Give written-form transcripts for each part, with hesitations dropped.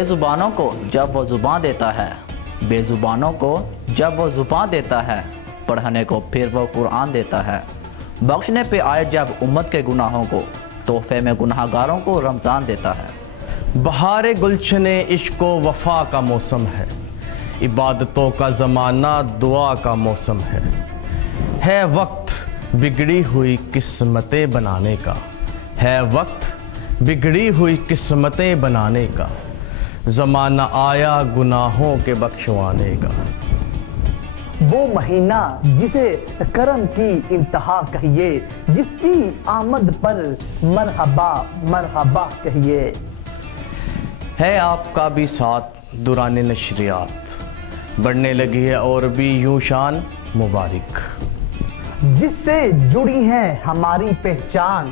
بے زبانوں کو جب وہ زبان دیتا ہے، بے زبانوں کو جب وہ زبان دیتا ہے، پڑھنے کو پھر وہ قرآن دیتا ہے، بخشنے پہ آئے جب امت کے گناہوں کو، تحفے میں گناہ گاروں کو رمضان دیتا ہے۔ بہار گلشن عشق و وفا کا موسم ہے، عبادتوں کا زمانہ دعا کا موسم ہے وقت بگڑی ہوئی قسمتیں بنانے کا، ہے وقت بگڑی ہوئی قسمتیں بنانے کا، زمانہ آیا گناہوں کے بخشوانے کا۔ وہ مہینہ جسے کرم کی انتہا کہیے، جس کی آمد پر مرحبا مرحبا کہیے۔ ہے آپ کا بھی ساتھ دوران نشریات، بڑھنے لگی ہے اور بھی یوں شان مبارک، جس سے جڑی ہے ہماری پہچان،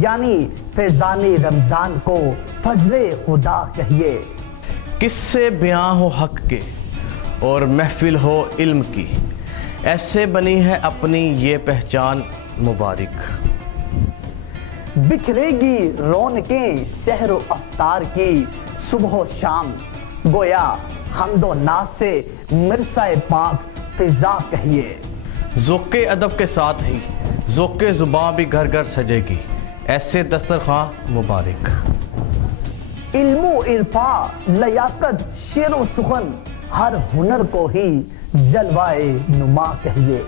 یعنی فیضان رمضان کو فضل خدا کہیے۔ کس سے بیاں ہو حق کے اور محفل ہو علم کی، ایسے بنی ہے اپنی یہ پہچان مبارک۔ بکھرے گی رونقیں سحر و افطار کی صبح و شام، گویا حمد و ناز سے مرثا پاک فضا کہیے۔ ذوق ادب کے ساتھ ہی ذوق زباں بھی گھر گھر سجے گی، ایسے دسترخواں مبارک۔ علم و عرفان، لیاقت، شعر و سخن، ہر ہنر کو ہی جلوائے نما کہیے۔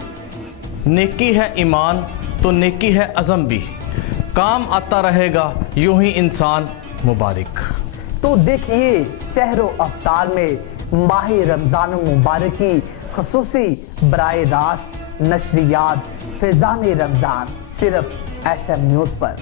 نیکی ہے ایمان تو نیکی ہے عزم بھی، کام آتا رہے گا یوں ہی انسان مبارک۔ تو دیکھیے سحر و افطار میں ماہ رمضان مبارک کی خصوصی براہ راست نشریات فیضان رمضان، صرف ایس ایم نیوز پر۔